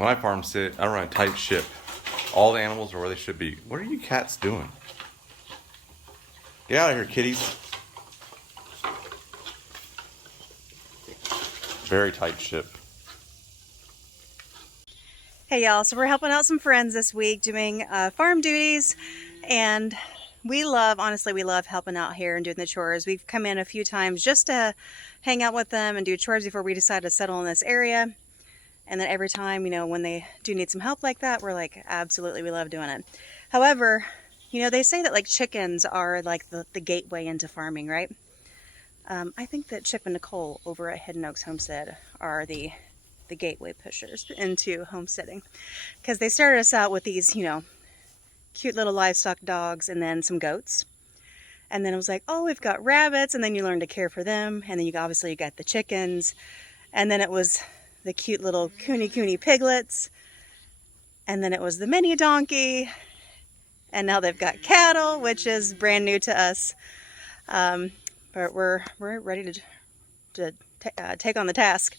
When I farm sit, I run a tight ship. All the animals are where they should be. What are you cats doing? Get out of here, kitties. Very tight ship. Hey y'all, so we're helping out some friends this week doing farm duties, and honestly, we love helping out here and doing the chores. We've come in a few times just to hang out with them and do chores before we decide to settle in this area. And then every time, when they do need some help like that, we're like, absolutely, we love doing it. However, they say that like chickens are like the gateway into farming, right? I think that Chip and Nicole over at Hidden Oaks Homestead are the gateway pushers into homesteading, because they started us out with these, cute little livestock dogs and then some goats. And then it was like, oh, we've got rabbits, and then you learn to care for them. And then you got the chickens. And then it was the cute little coony piglets. And then it was the mini donkey. And now they've got cattle, which is brand new to us. But we're ready to take on the task.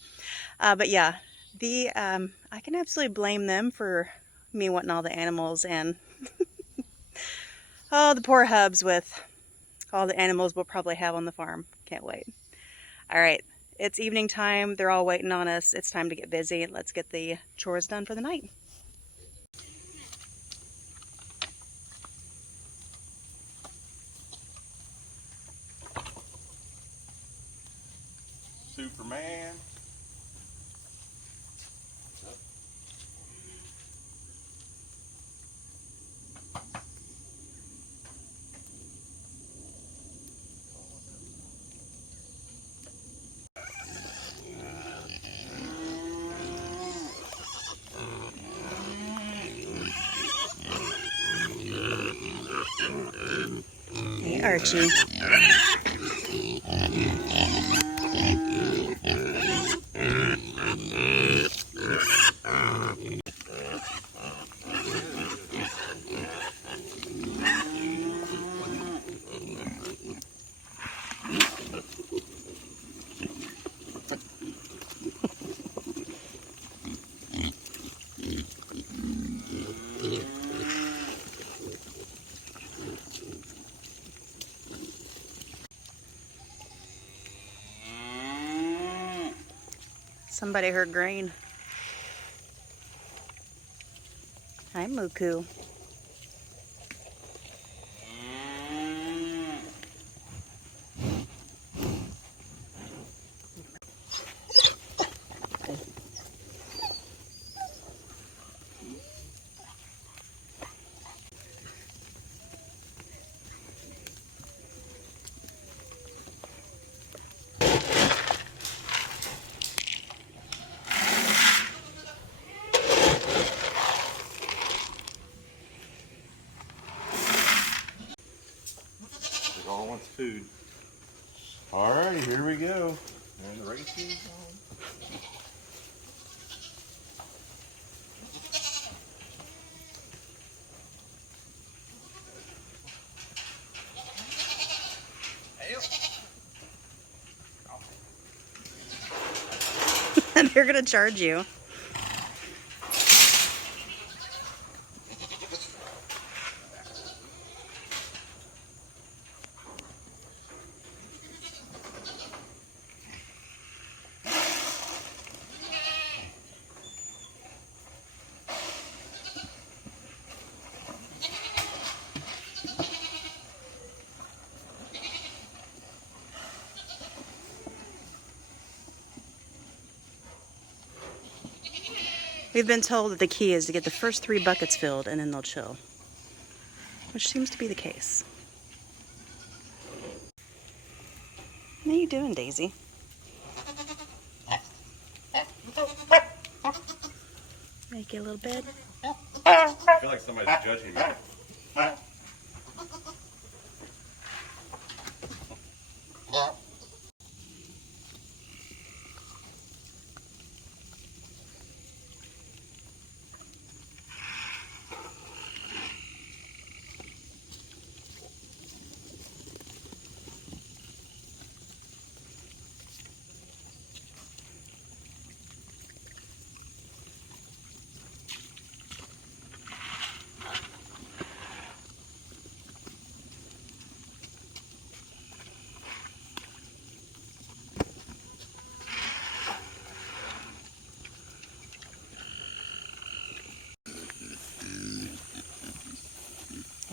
But yeah, I can absolutely blame them for me wanting all the animals, and oh, the poor hubs with all the animals we'll probably have on the farm. Can't wait. All right, it's evening time. They're all waiting on us. It's time to get busy. Let's get the chores done for the night. Superman. Hey, Archie. Somebody heard grain. Hi, Muku. It all wants food. Alrighty, here we go. And the race is on. They're gonna charge you. We've been told that the key is to get the first 3 buckets filled and then they'll chill, which seems to be the case. What are you doing, Daisy? Make you a little bed. I feel like somebody's judging me.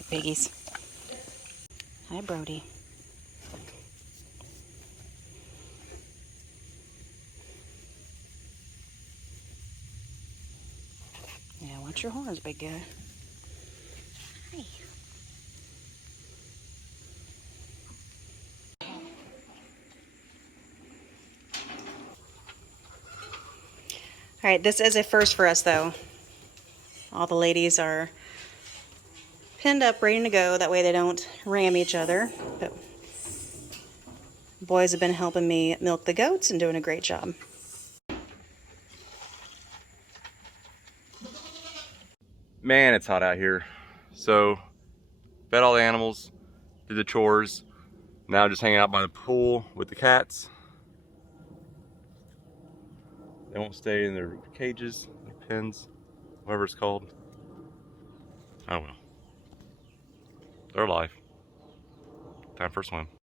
piggies. Hi, Brody. Yeah, watch your horns, big guy. Hi. All right, this is a first for us, though. All the ladies are pinned up, ready to go. That way they don't ram each other. But the boys have been helping me milk the goats and doing a great job. Man, it's hot out here. So, fed all the animals, did the chores. Now just hanging out by the pool with the cats. They won't stay in their cages, their pens, whatever it's called. I don't know. They're alive. Time for a swim.